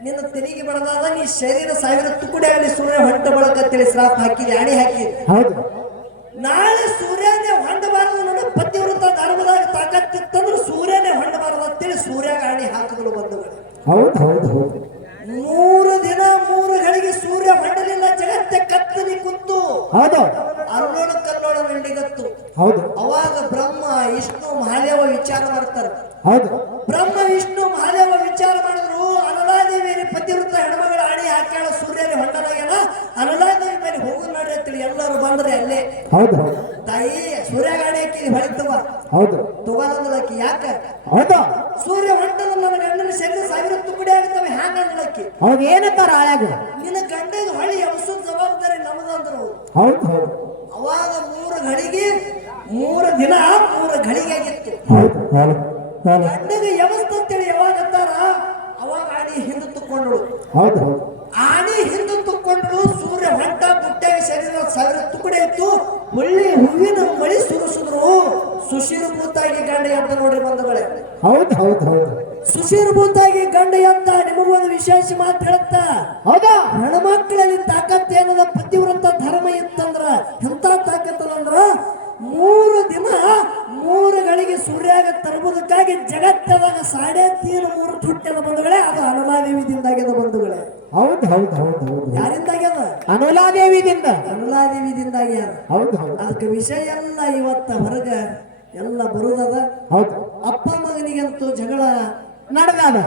ನಿನ್ನ ತೆರಿಗೆ ಬಡದಾದ ನೀ ಶರೀರ ಸಾವಿರ ತುಕುಡೆ ಆಗಲಿ ಸೂರ್ಯ ಹೊಂಟ ಬಳಕ ತಿಳಿ ಶ್ರಾಪ ಹಾಕಿದೆ ಅಣಿ ಹಾಕಿದೆ ಹೌದು. ನಾಳೆ ಸೂರ್ಯನೇ ಹೊಂಡಬಾರದು ನನ್ನ ಪತಿವ್ರತ ಧರ್ಮದಾಗ ತಾಕತ್ತಿತ್ತಂದ್ರೆ ಸೂರ್ಯನೇ ಹೊಂಡಬಾರದು ಅಂತೇಳಿ ಸೂರ್ಯ ಆಣಿ ಹಾಕಿದ್ರು ಬಂಧುಗಳು ಹೌದು ಹೌದು ಹೌದು. ಮೂರು ದಿನ ಮೂರು ಗಳಿಗೆ ಸೂರ್ಯ ಹೊಂಡಲಿಲ್ಲ ಜಗತ್ತೆ ಕತ್ತಲಿ ಕುಂತು. ಹೌದು. ಅಲ್ಲೋಳ ಕಲ್ಲೋಳ ನಂಡಿಗತ್ತು ಹೌದು. ಅವಾಗ ಬ್ರಹ್ಮ ವಿಷ್ಣು ಮಹಾದೇವ ವಿಚಾರ ಮಾಡ್ತಾರೆ. ಹೌದು. ಬ್ರಹ್ಮ ವಿಷ್ಣು ಮಹಾದೇವ ವಿಚಾರ ಮಾಡಿದ್ರು ಅನಲಾದೇವಿ ಪತಿವೃತ್ತ ಹೆಣ್ಮಗಳ ಅಣಿ ಹಾಕ್ಯಾಳ ಸೂರ್ಯನ ಹೊಂಡಲಾಗ್ಯಾನ ಅನುಲಾದೇವಿ ಮೇಲೆ ಹೋಗು ನೋಡ್ರಿ ಅಂತೇಳಿ ಎಲ್ಲರೂ ಬಂದ್ರೆ ಅಲ್ಲೇ. ಹೌದು ಹೌದು. ತಾಯಿ ಸೂರ್ಯ ಗಾಡಿ ಹಾಕಿ ಹೊಳಿತವ ಹೌದು ತಗೋಲಂದಲಕ್ಕಿ ಯಾಕ? ಹೌದು. ಸೂರ್ಯ ಹೊಂಟದ ನನ್ನ ಗಂಡನ ಶರೀರ ಸಾವಿರ ತುಕಡಿ ಆಗ್ತವೆ ಹ್ಯಾಂಗಂದಲಕ್ಕಿ ಹೌದು ಏನಂತಾರ ಹಾಳಾಗ ನಿನ್ನ ಗಂಡನ ಹೊಳಿ ಎಬ್ಸೋದ್ ಜವಾಬ್ದಾರಿ ನಮ್ದಂದ್ರು ಹೌದು ಹೌದು. ಅವಾಗ ಮೂರು ಘಳಿಗೆ ಮೂರು ದಿನ ಮೂರು ಘಳಿಗೆ ಆಗಿತ್ತು. ಹೌದು ಹೌದು ಗಂಡಗೆ ಎವಸ್ತ ಅಂತೇಳಿ ಯಾವಾಗ ಅಂತಾರ? ಅವಾಗ ಆಡಿ ಹಿಂದೆ ತುಕೊಂಡಳು. ಹೌದು ಹೌದು. ಒಳ್ಳೆ ಹೂವಿನ ಮಳಿ ಸುರಿಸಿದ್ರು. ಸುಶೀಲಭೂತಾಗಿ ಗಂಡ ಎದ್ದ ನೋಡ್ರಿ ಬಂಧುಗಳೇ. ಹೌದು ಹೌದು ಹೌದು. ಸುಶೀಲಭೂತಾಗಿ ಗಂಡ ಎದ್ದ ನಿಮಗೊಂದು ವಿಶೇಷ ಮಾತು ಹೇಳುತ್ತಾ. ಹೌದಾ? ಹೆಣ್ಮಕ್ಳಲ್ಲಿ ತಾಕತ್ ಏನದ? ಪತಿವ್ರತ ಧರ್ಮ ಇತ್ತಂದ್ರ ಎಂತ ತಾಕತ್ತದಂದ್ರ ಮೂರು ದಿನ ಮೂರು ಗಳಿಗೆ ಸೂರ್ಯಾಗ ತರಬುದಕ್ಕಾಗಿ ಜಗತ್ತದಾಗ ಸಾಡೆ ತೀನು ಮೂರು ತುಟ್ಟದ ಬಂಧುಗಳೇ ಅದು ಅನುಲಾದೇವಿದಿಂದಾಗ್ಯದ ಬಂಧುಗಳೇ. ಹೌದು ಹೌದು ಹೌದು ಹೌದು. ಯಾರಿಂದಾಗ್ಯದ ಅನುಲಾದೇವಿದಿಂದ ಅನುಲಾದೇವಿದಿಂದಾಗ್ಯದ ಹೌದು ಹೌದು. ಅದಕ್ಕೆ ವಿಷಯ ಎಲ್ಲ ಇವತ್ತ ಹೊರಗ ಎಲ್ಲ ಬರುದದ. ಹೌದು. ಅಪ್ಪ ಮಗನಿಗಂತೂ ಜಗಳ ನಡೆದಾದ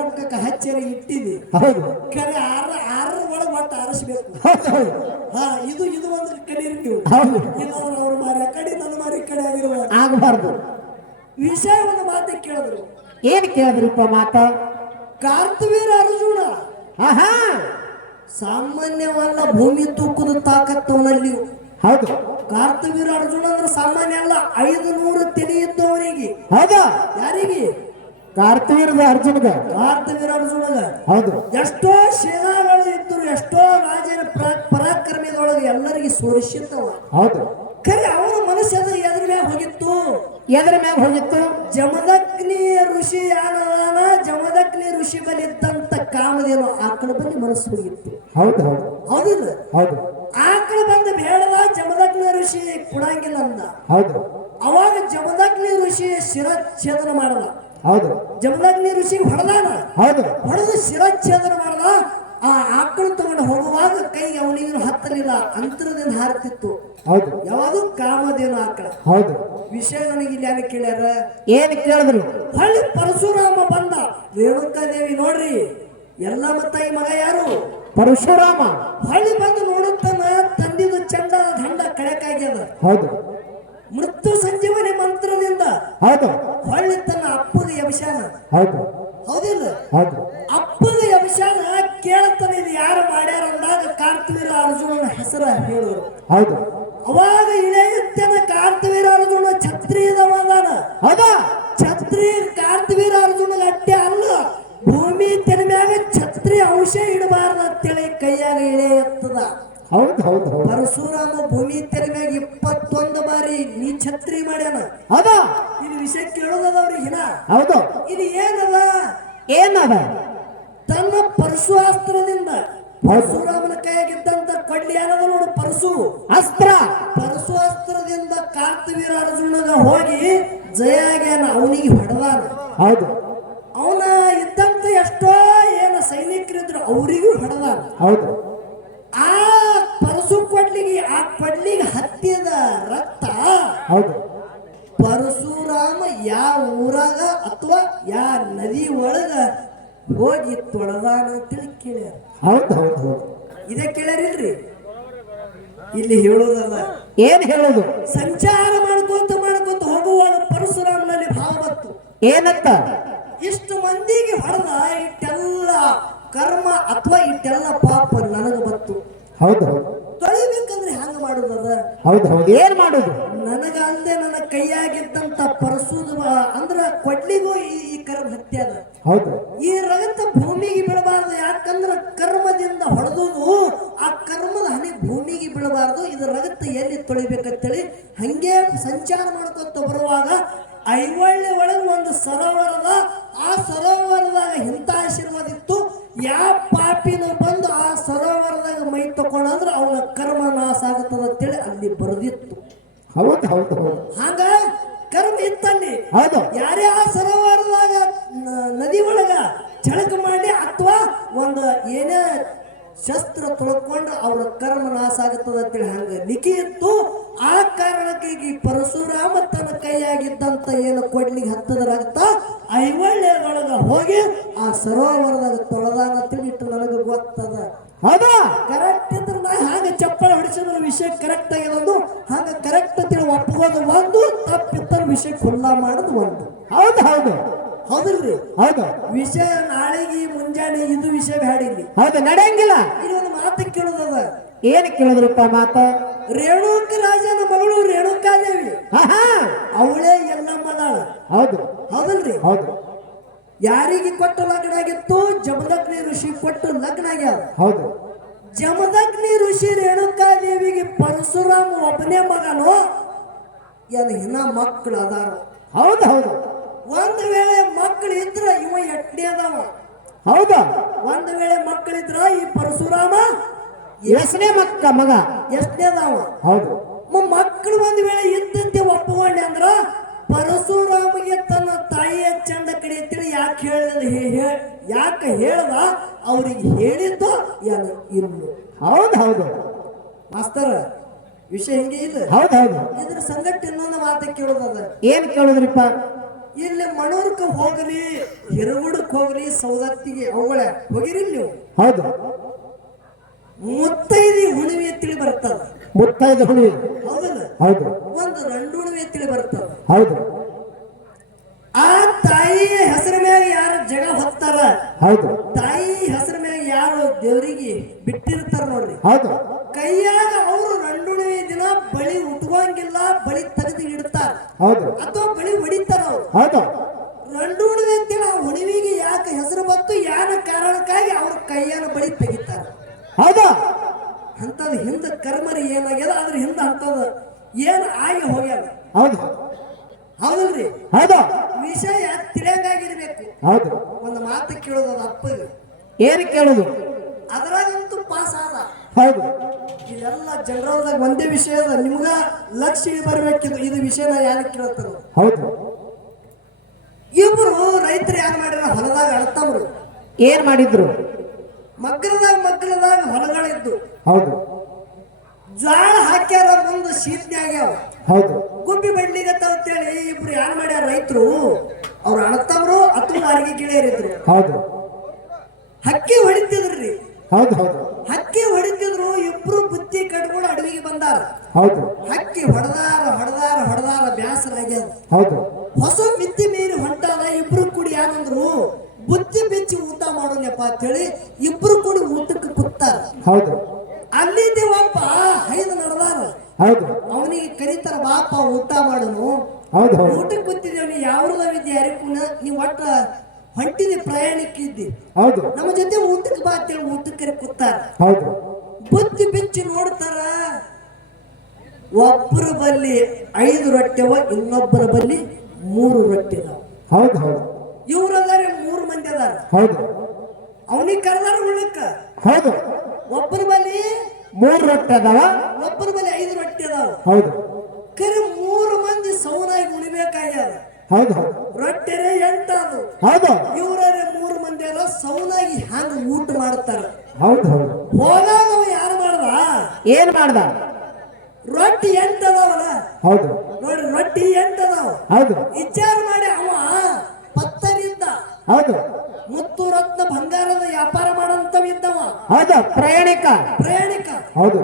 ಮುಖಕ್ಕೆ ಹಚ್ಚರಿ ಇಟ್ಟಿದ್ವಿ ಹೌದು. ಕರೆ ಆರ ಆರ ಒಳಗೆ ಒಟ್ಟು ಆರಿಸ್ಬೇಕು. ಹಾ ಇದು ಇದು ಒಂದು ಕಡೆ ಇರ್ತೀವಿ ಹೌದು. ಇಲ್ಲ ಅವ್ರ ಮಾರಿ ಕಡೆ ನನ್ನ ಮಾರಿ ಕಡೆ ಆಗಿರುವ. ಆಗಬಾರ್ದು. ವಿಷಯ ಒಂದು ಮಾತು ಕೇಳಿದ್ರು. ಏನ್ ಕೇಳಿದ್ರಿಪ್ಪ ಮಾತಾ? ಕಾರ್ತವೀರ ಅರ್ಜುನ. ಆಹಾ! ಸಾಮಾನ್ಯವಲ್ಲ ಭೂಮಿ ತೂಕದ ತಾಕತ್ತವನಲ್ಲಿ. ಹೌದು. ಕಾರ್ತವೀರ ಅರ್ಜುನ ಅಂದ್ರೆ ಸಾಮಾನ್ಯ ಅಲ್ಲ ಐದು ನೂರು ಇದ್ದವನಿಗೆ ಹೌದಾ. ಯಾರಿಗೆ? ಕಾರ್ತವೀರದ ಅರ್ಜುನದ ಕಾರ್ತವೀರ ಅರ್ಜುನಗ. ಹೌದು. ಎಷ್ಟೋ ಸೇನಾಗಳು ಇದ್ದರು ಎಷ್ಟೋ ರಾಜನ ಪರಾಕ್ರಮದೊಳಗೆ ಎಲ್ಲರಿಗೆ ಸೋರಿಸಿದ್ದವ ಹೌದು. ಖರೆ ಅವನ ಮನಸ್ಸು ಎದ್ರ ಮ್ಯಾಗ ಹೋಗಿತ್ತು. ಎದ್ರ ಮ್ಯಾಗ ಹೋಗಿತ್ತು. ಜಮದಗ್ನಿ ಋಷಿ ಯಾನ ಜಮದಗ್ನಿ ಋಷಿ ಋಷಿ ಕಾಮಧೇನು ಆಕಳ ಬಂದು ಮನಸ್ಸು ಹೋಗಿತ್ತು ಹೌದು ಹೌದು. ಹೌದಿಲ್ಲ? ಹೌದು. ಆಕಳ ಬಂದು ಬೇಡದ ಜಮದಗ್ನಿ ಋಷಿ ಕೊಡಂಗಿಲ್ಲ ಅಂದ. ಹೌದು. ಅವಾಗ ಜಮದಗ್ನಿ ಋಷಿ ಶಿರಚ್ಛೇದನ ಮಾಡದ ಹೌದು. ಜಮದಗ್ನಿ ಋಷಿ ಹೊಡೆದಾನ? ಹೌದು. ಹೊಡೆದು ಶಿರಚ್ಛೇದನ ಮಾಡಲ್ಲ. ಆ ಆಕಳು ತಗೊಂಡು ಹೋಗುವಾಗ ಕೈಗೆ ಅವನಿಗೂ ಹತ್ತಲಿಲ್ಲ ಅಂತರದಿಂದ ಹಾರುತ್ತಿತ್ತು ಹೌದು. ಯಾವುದು ಕಾಮದೇನು ಆಕಳ. ಹೌದು. ವಿಷಯ ನನಗೆ ಇಲ್ಲಿ ಯಾರು ಕೇಳ್ಯಾರ? ಏನ್ ಕೇಳಿದ್ರು? ಹಳ್ಳಿ ಪರಶುರಾಮ ಬಂದ. ರೇಣುಕಾದೇವಿ ನೋಡ್ರಿ ಎಲ್ಲ ಈ ಮಗ ಯಾರು? ಪರಶುರಾಮ. ಹೊಳ್ಳಿ ಬಂದು ನೋಡುತ್ತಾನ ತಂದಿದ್ದು ಚಂದ ದಂಡ ಕಳಕಾಗ್ಯದ. ಹೌದು. ಮೃತ್ಯು ಸಂಜೀವನಿ ಮಂತ್ರದಿಂದ. ಹೌದು. ಹೊಳ್ಳಿ ತನ್ನ ಅಪ್ಪದ ಯಮಶಾನ ಹೌದು. ಹೌದಿಲ್ಲ? ಹೌದು. ಅಪ್ಪದ ಯಮಶಾನ ಕೇಳತನ ಇದು ಯಾರು ಮಾಡ್ಯಾರ ಅಂದಾಗ ಕಾರ್ತವೀರ ಅರ್ಜುನನ ಹೆಸರ ಹೇಳುವರು ಹೌದು. ಅವಾಗ ಇಳೆಯುತ್ತನ ಕಾರ್ತವೀರ ಅರ್ಜುನ ಛತ್ರಿಯದವಾದಾನ ಹೌದಾ? ಛತ್ರಿ ಕಾರ್ತವೀರ ಅರ್ಜುನ ಅಟ್ಟೆ ಅಲ್ಲ. ಭೂಮಿ ತೆನಮ್ಯಾಗ ಛತ್ರಿ ಅಂಶ ಇಡಬಾರ್ದು ಅಂತೇಳಿ ಕೈಯಾಗ ಇಳೆ ಎತ್ತದ. ಹೌದು ಹೌದು ಪರಶುರಾಮ ಭೂಮಿ ತೆನಮ್ಯಾಗ ಇಪ್ಪತ್ತೊಂದು ಬಾರಿ ನೀ ಛತ್ರಿ ಮಾಡ್ಯಾನ. ಅದ ಇದು ವಿಷಯ ಕೇಳೋದವ್ರಿಗೆ ಹಿನ. ಹೌದು. ಇದು ಏನದ? ಏನದ? ತನ್ನ ಪರಶುಾಸ್ತ್ರದಿಂದ ಪರಶುರಾಮನ ಕೈಯಾಗಿದ್ದಂತ ಕೊಡ್ಲಿ ಏನದ ನೋಡು ಪರಶು. ಅಸ್ತ್ರ. ಪರಶುಾಸ್ತ್ರದಿಂದ ಕಾರ್ತವೀರ ಅರ್ಜುನಗ ಹೋಗಿ ಜಯಾಗ್ಯಾನ ಅವನಿಗೆ ಹೊಡೆದಾನ. ಹೌದು. ಅವನ ಇದ್ದಂತ ಎಷ್ಟೋ ಏನ ಸೈನಿಕರಿದ್ರು ಅವರಿಗೂ ಹೊಡೆದ ಹೌದು. ಆ ಪರಸು ಕೊಡ್ಲಿಗೆ ಆ ಕೊಡ್ಲಿಗೆ ಹತ್ತಿದ ರಕ್ತ ಹೌದು. ಪರಶುರಾಮ ಯಾವ ಊರಾಗ ಅಥವಾ ಯಾವ ನದಿ ಒಳಗ ಹೋಗಿ ತೊಳೆದಾನ ಅಂತೇಳಿ ಕೇಳ್ಯಾರ. ಹೌದು ಹೌದು ಹೌದು. ಇದೇ ಕೇಳ್ಯಾರಿಲ್ರಿ? ಇಲ್ಲಿ ಹೇಳೋದಲ್ಲ. ಏನ್ ಹೇಳೋದು? ಸಂಚಾರ ಮಾಡ್ಕೊಂತ ಮಾಡ್ಕೊಂತ ಹೋಗುವಾಗ ಪರಶುರಾಮನಲ್ಲಿ ಭಾವ ಬಂತು. ಏನಂತ? ಇಷ್ಟು ಮಂದಿಗೆ ಹೊಡೆದ ಇಟ್ಟೆಲ್ಲ ಕರ್ಮ ಅಥವಾ ಇಟ್ಟೆಲ್ಲ ಪಾಪ ನನಗೆ ಬಂತು. ಹೌದು ತೊಳಿಬೇಕಂದ್ರೆ ಹಂಗ ಮಾಡುದದ ಹೌದು ಹೌದು. ಏನ್ ಮಾಡುದು? ನನಗ ಅಲ್ಲದೆ ನನ್ನ ಕೈಯಾಗಿದ್ದಂತ ಪರಸುದ ಅಂದ್ರ ಕೊಡ್ಲಿಗೂ ಈ ಈ ಕರ್ಮ ಹತ್ಯೆ ಅದ. ಹೌದು. ಈ ರಗತ ಭೂಮಿಗೆ ಬೀಳಬಾರದು ಯಾಕಂದ್ರ ಕರ್ಮದಿಂದ ಹೊಡೆದುದು ಆ ಕರ್ಮದ ಹನಿ ಭೂಮಿಗೆ ಬೀಳಬಾರದು ಇದು ರಗತ ಎಲ್ಲಿ ತೊಳಿಬೇಕಂತೇಳಿ ಹಂಗೆ ಸಂಚಾರ ಮಾಡ್ಕೊತ ಬರುವಾಗ ಐವಳ್ಳಿ ಒಳಗೆ ಒಂದು ಸರೋವರದ ಸರೋವರದಾಗ ಇಂಥ ಆಶೀರ್ವಾದ ಇತ್ತು. ಯಾವ ಪಾಪಿನ ಬಂದು ಆ ಸರೋವರದಾಗ ಮೈ ತಕೊಂಡ್ರೆ ಅವನ ಕರ್ಮ ನಾಶ ಆಗುತ್ತದೆ ಅಂತೇಳಿ ಅಲ್ಲಿ ಬರೆದಿತ್ತು. ಹೌದು ಹೌದು ಹೌದು. ಹಾಗ ಕರ್ಮ ಇತ್ತಲ್ಲಿ. ಹೌದು. ಯಾರೇ ಆ ಸರೋವರದಾಗ ನದಿ ಒಳಗ ಚಳಕ ಮಾಡಿ ಅಥವಾ ಒಂದು ಏನೇ ಶಸ್ತ್ರ ತೊಳ್ಕೊಂಡು ಅವ್ರ ಕರ್ಮ ನಾಶ ಆಗುತ್ತದೆ ಅಂತೇಳಿ ಹಂಗ ಲಿಖಿ ಇತ್ತು ಆ ಕಾರಣಕ್ಕೆ ಪರಶುರಾಮ ತನ್ನ ಕೈಯಾಗಿದ್ದಂತ ಏನು ಕೊಡ್ಲಿಗೆ ಹತ್ತದ ರಕ್ತ ಐವಳ್ಳಿಯೊಳಗ ಹೋಗಿ ಆ ಸರೋವರದಾಗ ತೊಳೆದಾನ ತಿಳಿಟ್ಟು ನನಗೆ ಗೊತ್ತದ. ಹೌದಾ? ಕರೆಕ್ಟ್ ಇದ್ರೆ ನಾ ಹಾಗೆ ಚಪ್ಪಲ ಹೊಡಿಸಿದ್ರ ವಿಷಯ ಕರೆಕ್ಟ್ ಆಗಿರೋದು. ಹಾಗೆ ಕರೆಕ್ಟ್ ಅಂತೇಳಿ ಒಪ್ಪಗೋದು ಒಂದು ತಪ್ಪಿತ್ತರ ವಿಷಯ ಖುಲ್ಲಾ ಮಾಡೋದು ಒಂದು. ಹೌದು ಹೌದು. ಹೌದಿಲ್ರಿ ಹೌದು. ವಿಷಯ ನಾಳೆಗೆ ಮುಂಜಾನೆ ಇದು ವಿಷಯ ಬ್ಯಾಡ ಇಲ್ಲಿ. ಹೌದು ನಡೆಯಂಗಿಲ್ಲ. ಇಲ್ಲಿ ಒಂದು ಮಾತು ಕೇಳೋದದ ಏನ್ ಕೇಳಿದ್ರಪ್ಪ ಮಾತ? ರೇಣುಕ ರಾಜನ ಮಗಳು ರೇಣುಕಾದೇವಿ. ಅವಳೇ ಎಲ್ಲಮ್ಮದಾಳ ಹೌದು. ಹೌದಲ್ರಿ? ಹೌದು. ಯಾರಿಗೆ ಕೊಟ್ಟ ಲಗ್ನ ಆಗಿತ್ತು? ಜಮದಗ್ನಿ ಋಷಿ ಕೊಟ್ಟು ಲಗ್ನ ಆಗ್ಯಾವ. ಹೌದು. ಜಮದಗ್ನಿ ಋಷಿ ರೇಣುಕಾ ದೇವಿಗೆ ಪರಶುರಾಮ ಒಬ್ಬನೇ ಮಗನು. ಏನು ಇನ್ನ ಮಕ್ಕಳು ಅದಾರ. ಹೌದು ಹೌದು. ಒಂದು ವೇಳೆ ಮಕ್ಕಳು ಇದ್ರ ಇವ ಎಟ್ಟಿ ಅದಾವ? ಹೌದಾ? ಒಂದು ವೇಳೆ ಮಕ್ಕಳಿದ್ರ ಈ ಪರಶುರಾಮ ಎಷ್ಟನೇ ಮಕ್ಕ ಮಗ? ಎಷ್ಟನೇ ಅದಾವ? ಹೌದು. ಮಕ್ಕಳು ಒಂದು ವೇಳೆ ಇದ್ದಂತೆ ಒಪ್ಪಕೊಂಡೆ ಅಂದ್ರ ಪರಶುರಾಮಗೆ ತನ್ನ ತಾಯಿಯ ಚಂದ ಕಡೆ ಅಂತೇಳಿ ಯಾಕೆ ಹೇಳಿದ? ಯಾಕೆ ಹೇಳ್ದ? ಅವ್ರಿಗೆ ಹೇಳಿದ್ದು ಏನು ಇನ್ನು ಹೌದು ಹೌದು. ಮಾಸ್ತರ ವಿಷಯ ಹಿಂಗೆ ಇದೆ. ಹೌದು ಹೌದು. ಇದ್ರ ಸಂಗಟ ಇನ್ನೊಂದು ಮಾತು ಕೇಳೋದದ. ಏನ್ ಕೇಳಿದ್ರಿಪ್ಪ? ಇಲ್ಲಿ ಮಣೂರ್ಕ ಹೋಗಲಿ ಹಿರಗುಡಕ್ ಹೋಗಲಿ ಸೌದತ್ತಿಗೆ ಅವುಗಳ ಹೋಗಿರಿ ನೀವು? ಹೌದು. ಮುತ್ತೈದಿ ಹುಣಿವೆ ತಿಳಿ ಬರ್ತದ. ಮುತ್ತೈದು ಹುಣ್ಣಿಮೆ ಹೌದಲ್ಲ? ಹೌದು. ಒಂದು ರಂಡು ಹುಣಿವೆ ತಿಳಿ ಬರ್ತದ. ಹೌದು. ಆ ತಾಯಿಯ ಹೆಸರ ಮೇಲೆ ಯಾರು ಜಗ ಹೊತ್ತಾರ? ಹೌದು. ತಾಯಿ ಹೆಸರ ಮೇಲೆ ಯಾರು ದೇವರಿಗೆ ಬಿಟ್ಟಿರ್ತಾರ ನೋಡ್ರಿ? ಹೌದು. ಕೈಯಾಗ ಅವರು ರಂಡುಣಿವೆ ದಿನ ಬಳಿ ಉಟ್ಕೊಂಗಿಲ್ಲ ಬಳಿ ತೆಗೆದು ಇಡ್ತಾರ. ಹೌದು. ಅಥವಾ ಬಳಿ ಹೊಡಿತಾರ ಅವ್ರು. ಹೌದು. ರಂಡು ಹುಣಿವೆ ಅಂತೇಳಿ ಆ ಹುಣಿವಿಗೆ ಯಾಕೆ ಹೆಸರು ಬಂತು ಯಾರ ಕಾರಣಕ್ಕಾಗಿ ಅವ್ರ ಕೈಯಾನ ಬಳಿ ತೆಗಿತಾರ. ಹೌದು. ಅಂತದ್ ಹಿಂದ ಕರ್ಮರಿ ಏನಾಗ್ಯದ ಅದ್ರ ಹಿಂದ ಅಂತದ ಏನ್ ಆಗಿ ಹೋಗ್ಯದ. ಹೌದು. ಹೌದಲ್ರಿ ಹೌದು. ವಿಷಯ ತಿಳಿಯಂಗಾಗಿರ್ಬೇಕು ಹೌದು. ಒಂದು ಮಾತು ಕೇಳೋದು ಅಪ್ಪ ಅಪ್ಪಗೆ. ಏನು ಕೇಳೋದು? ಅದ್ರಾಗಂತೂ ಪಾಸ್ ಆದ. ಹೌದು. ಇದೆಲ್ಲ ಜನರಲ್ದಾಗ ಒಂದೇ ವಿಷಯ ಅದ ನಿಮ್ಗ ಲಕ್ಷ ಬರ್ಬೇಕಿದು ಇದು ವಿಷಯನ ಯಾರು ಕೇಳ್ತಾರ? ಹೌದು. ಇಬ್ರು ರೈತರು ಯಾರು ಮಾಡ್ಯಾರ ಹೊಲದಾಗ ಅಳ್ತವ್ರು? ಏನ್ ಮಾಡಿದ್ರು? ಮಗ್ಗಲದಾಗ ಮಗ್ಗಲದಾಗ ಹೊಲಗಳಿದ್ದು. ಹೌದು. ಜ್ವಾಳ ಹಾಕ್ಯಾರ ಮುಂದೆ ಶೀತ್ನೆ ಆಗ್ಯಾವ. ಹೌದು. ಗುಬ್ಬಿ ಬಡ್ಲಿಗತ್ತ ಅಂತೇಳಿ ಇಬ್ರು ಯಾರು ಮಾಡ್ಯಾರ ರೈತರು? ಅವ್ರು ಅಣತವ್ರು ಅಥವಾ ಮಾರಿಗೆ ಗಿಳಿಯರಿದ್ರು. ಹೌದು. ಹಕ್ಕಿ ಹೊಡಿತಿದ್ರಿ. ಹೌದು. ಹೌದು ಹಕ್ಕಿ ಹೊಡಿತಿದ್ರು ಇಬ್ರು ಬುತ್ತಿ ಕಟ್ಕೊಂಡು ಅಡವಿಗೆ ಬಂದಾರ. ಹೌದು. ಹಕ್ಕಿ ಹೊಡೆದಾರ ಹೊಡೆದಾರ ಹೊಡೆದಾರ ಬ್ಯಾಸರ ಆಗ್ಯದ ಹೌದು. ಹೊಸ ಮಿತ್ತಿ ಮೀರಿ ಹೊಂಟಾರ ಇಬ್ರು ಕೂಡಿ ಯಾಕಂದ್ರು ಬುತ್ತಿ ಬಿಚ್ಚಿ ಊಟ ಮಾಡೋಣಪ್ಪ ಅಂತೇಳಿ ಇಬ್ರು ಕೂಡಿ ಊಟಕ್ಕೆ ಕುತ್ತಾರ ಹೌದು. ಅಲ್ಲಿ ದೇವಪ್ಪ ಹೈದು ನಡೆದಾರ. ಹೌದು. ಅವನಿಗೆ ಕರೀತಾರ ಬಾಪ ಊಟ ಮಾಡೋನು. ಹೌದು. ಊಟಕ್ಕೆ ಕೂತಿದ್ದೇವೆ ನೀ? ಯಾವ್ರದವಿದ್ದೆ ಯಾರಿಗೂ ನೀ ಒಟ್ಟ ಹೊಂಟಿದಿ ಪ್ರಯಾಣಕ್ಕಿದ್ದಿ. ಹೌದು. ನಮ್ಮ ಜೊತೆ ಊಟಕ್ಕೆ ಬಾ ಅಂತೇಳಿ ಊಟಕ್ಕೆ ಕೂತಾರ. ಹೌದು. ಬುತ್ತಿ ಬಿಚ್ಚಿ ನೋಡ್ತಾರ. ಒಬ್ಬರ ಬಲ್ಲಿ ಐದು ರೊಟ್ಟೆವ ಇನ್ನೊಬ್ಬರ ಬಲ್ಲಿ ಮೂರು ರೊಟ್ಟಿ ಅದಾವ. ಹೌದು ಹೌದು. ಇವ್ರದಾರ ಮೂರು ಮಂದಿ ಅದಾರ. ಹೌದು. ಅವನಿಗೆ ಕರೆದಾರ ಉಳ್ಳಕ್ಕ ಹೌದು. ಒಬ್ಬರ ಬಲ್ಲಿ ಮೂರು ರೊಟ್ಟಿ ಅದಾವ. ಒಬ್ಬರ ಬಲ್ಲಿ ಐದು ರೊಟ್ಟಿ ಅದಾವ. ಹೌದು. ಕರೆ ಮೂರು ಮಂದಿ ಸೌನಾಗಿ ಉಳಿಬೇಕಾಗ್ಯದ ಹೌದು. ರೊಟ್ಟೆರೆ ಎಂಟದು ಹೌದು. ಇವರೇ ಮೂರು ಮಂದಿ ಎಲ್ಲ ಸೌನಾಗಿ ಹ್ಯಾಂಗ ಊಟ ಮಾಡ್ತಾರ? ಹೌದು ಹೌದು. ಹೋಗಾಗ ಯಾರು ಮಾಡ್ದ? ಏನ್ ಮಾಡ್ದ? ರೊಟ್ಟಿ ಎಂಟದವಲ್ಲ ಹೌದು. ನೋಡಿ ರೊಟ್ಟಿ ಎಂಟದಾವ ಹೌದು. ವಿಚಾರ ಮಾಡಿ ಅವ ಪತ್ತರಿಂದ ಹೌದು. ಮುತ್ತು ರತ್ನ ಬಂಗಾರದ ವ್ಯಾಪಾರ ಮಾಡಂತವಿದ್ದವ ಹೌದು. ಪ್ರಯಾಣಿಕ. ಪ್ರಯಾಣಿಕ. ಹೌದು.